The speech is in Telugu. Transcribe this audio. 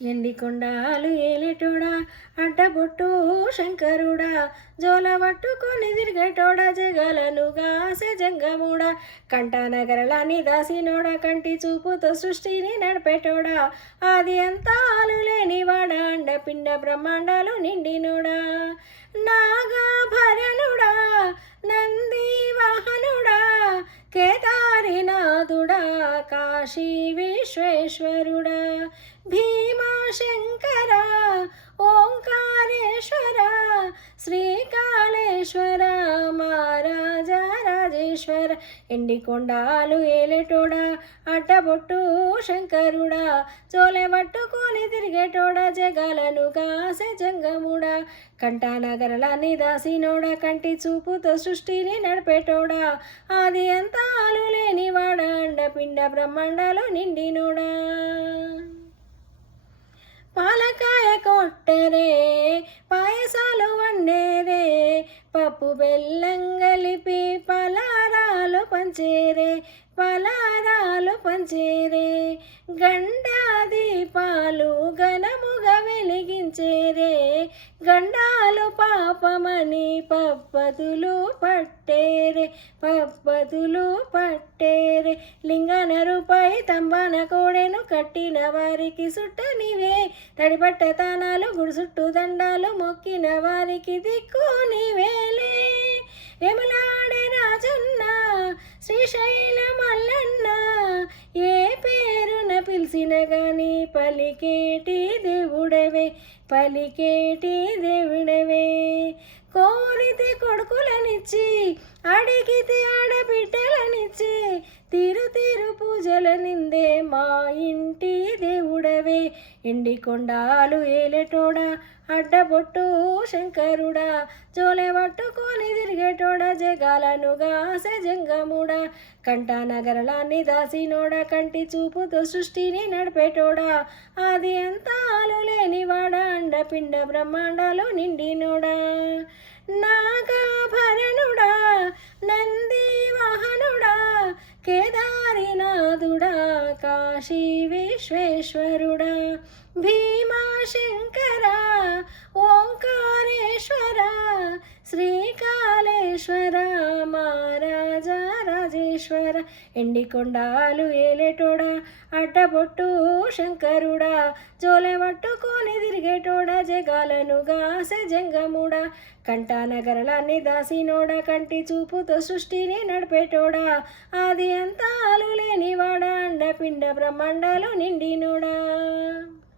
ఎండికొండాలు ఏలేటోడా అడ్డబొట్టు శంకరుడా జోల పట్టుకొని తిరిగేటోడా జగలను గాసే జంగముడా కంఠానగరలాన్ని దాసినోడా కంటి చూపుతో సృష్టిని నడిపేటోడా ఆది అంతాలు లేనివాడా అండపిండ బ్రహ్మాండాలు నిండినోడా నాగాభరణుడా నంది వాహనుడా కేదారినాథుడా కాశీ విశ్వేశ్వరుడా భీమాశంకర ఓంకారేశ్వర శ్రీకాళేశ్వర మహారాజా రాజేశ్వర ఎండికొండాలు ఏలేటోడా అడ్డబొట్టు శంకరుడా చోలె పట్టుకొని తిరిగేటోడా జగాలను కాసే జంగముడా కంఠానగరలాన్ని దాసినోడా కంటి చూపుతో సృష్టిని నడిపేటోడా ఆది అంతాలు లేనివాడా అండపిండ బ్రహ్మాండాలు నిండినోడా పాలకాయ కొట్టరే పాయసాలు వండేరే పప్పు బెల్లం కలిపి పలారాలు పంచేరే గండా దీపాలు ఘనముగా వెలిగించేరే గండాలు పాపమని పప్పతులు పట్టేరే లింగనరుపై తంబాన కోడెను కట్టిన వారికి సుట్టనివే తడిపట్ట తానాలు గుడిసుట్టు దండాలు మొక్కిన వారికి దిక్కు నీవేలే వేములాడే రాజన్న శ్రీశైల మల్లన్న ఏ పేరున పిలిచిన గాని పలికేటి దేవుడవే కోరితే కొడుకులనిచ్చి అడిగితే ఆడబిడ్డలనిచ్చి తీరు పూజల నిందే మా ఇంటి దేవుడవే ఎండికొండాలు ఏలేటోడా అడ్డబొట్టు శంకరుడా జోలె పట్టుకొని తిరిగేటోడా జగాలను గాసే జంగముడా కంఠానగరలాన్ని దాసినోడా కంటి చూపుతో సృష్టిని నడిపేటోడా ఆది అంతాలు లేనివాడా అండపిండ బ్రహ్మాండాలు నిండినోడా నాగాభరణుడా నంది వాహనుడా కేదారినాథుడా కాశీ విశ్వేశ్వరుడా భీమాశంకర ఓంకారేశ్వర శ్రీకాళేశ్వర మహారాజా రాజేశ్వర ఎండికొండాలు ఏలేటోడా అడ్డబొట్టు శంకరుడా జోలె పట్టుకొని తిరిగేటోడా జగాలను గాసే జంగముడా కంఠానగరలాన్ని దాసినోడా కంటి చూపుతో సృష్టిని నడిపేటోడా ఆది అంతాలు లేనివాడా అండపిండ బ్రహ్మాండాలు నిండినోడా